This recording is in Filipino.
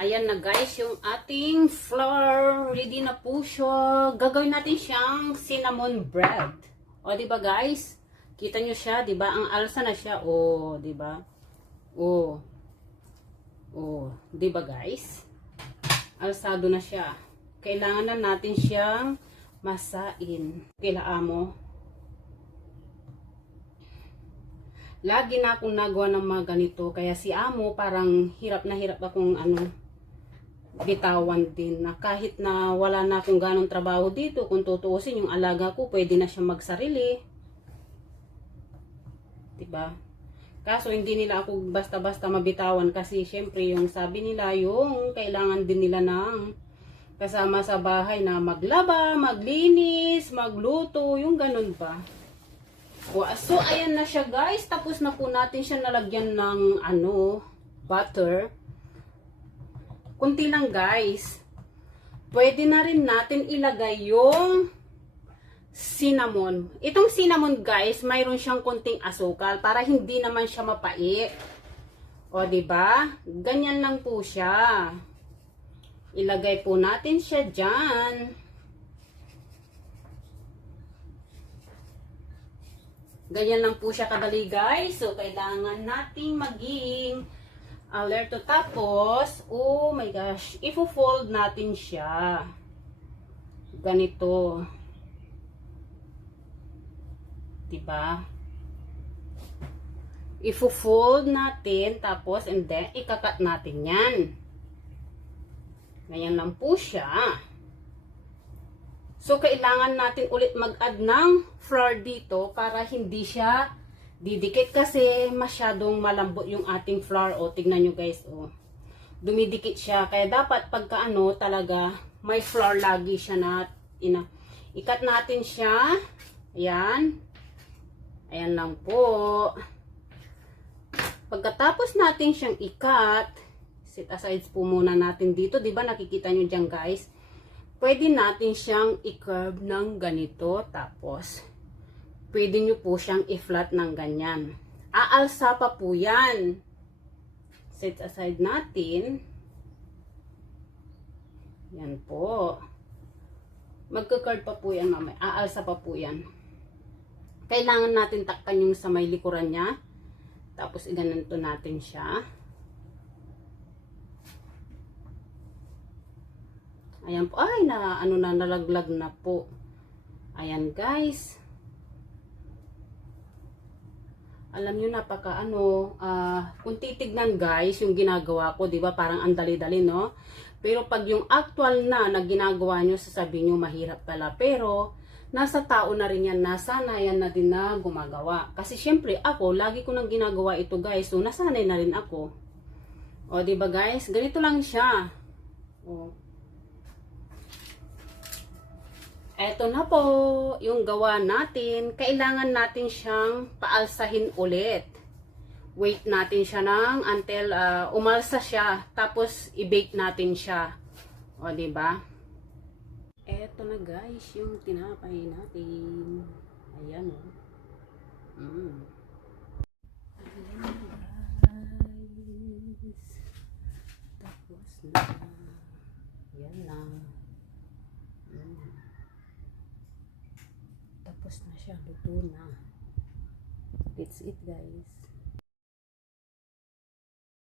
Ayan na guys, yung ating flour. Ready na po siya. Gagawin natin siyang cinnamon bread. O, diba guys? Kita nyo siya, diba? Ang alsa na siya. O, diba? O. O, diba guys? Alsado na siya. Kailangan na natin siyang masain. Kailangan mo. Lagi na akong nagawa ng mga ganito. Kaya si amo parang hirap na hirap akong bitawan din. Na kahit na wala na akong ganong trabaho dito, kung tutuusin yung alaga ko, pwede na siya magsarili. Diba? Kaso hindi nila ako basta-basta mabitawan kasi syempre yung sabi nila yung kailangan din nila ng kasama sa bahay na maglaba, maglinis, magluto, yung ganun ba. So, ayan na siya guys. Tapos na po natin siya nalagyan ng butter. Kunti lang guys. Pwede na rin natin ilagay yung cinnamon. Itong cinnamon guys, mayroon siyang kunting asukal para hindi naman siya mapait. O, diba? Ganyan lang po siya. Ilagay po natin siya dyan. Ganyan lang po siya kadali guys. So, kailangan nating maging alerto. Tapos, oh my gosh, ifo-fold natin siya. Ganito. Diba? Ifo-fold natin. Tapos, and then, ikakat natin yan. Ganyan lang po siya. So, kailangan natin ulit mag-add ng flour dito para hindi siya didikit kasi masyadong malambot yung ating flour. O, tignan nyo guys, o. Dumidikit siya. Kaya dapat pagka talaga may flour lagi siya na ikat natin siya. Ayan. Ayan lang po. Pagkatapos natin siyang ikat, set aside po muna natin dito. Diba nakikita nyo dyan guys? Pwede natin siyang i-curve ng ganito. Tapos, pwede nyo po siyang i-flat ng ganyan. Aalsa pa po yan. Set aside natin. Yan po. Magka-curve pa po yan mamaya. Aalsa pa po yan. Kailangan natin takpan yung sa may likuran niya. Tapos, iganito natin siya. Ayan po. Ay, nalaglag na po. Ayan, guys. Alam nyo, napaka kung titignan, guys, yung ginagawa ko, di ba parang ang dali-dali, no? Pero pag yung actual na ginagawa nyo, sasabihin nyo, mahirap pala. Pero, nasa tao na rin yan, nasanayan na din na gumagawa. Kasi, syempre, ako, lagi ko nang ginagawa ito, guys. So, nasanay na rin ako. O, di ba, guys? Ganito lang siya. O. Eto na po, yung gawa natin. Kailangan natin siyang paalsahin ulit. Wait natin siya until umalsa siya. Tapos, i-bake natin siya. O, diba? Eto na guys, yung tinapay natin. Ayan o. Ayan na guys. Tapos na. Ayan na. Tapos na siya, luto na. That's it guys.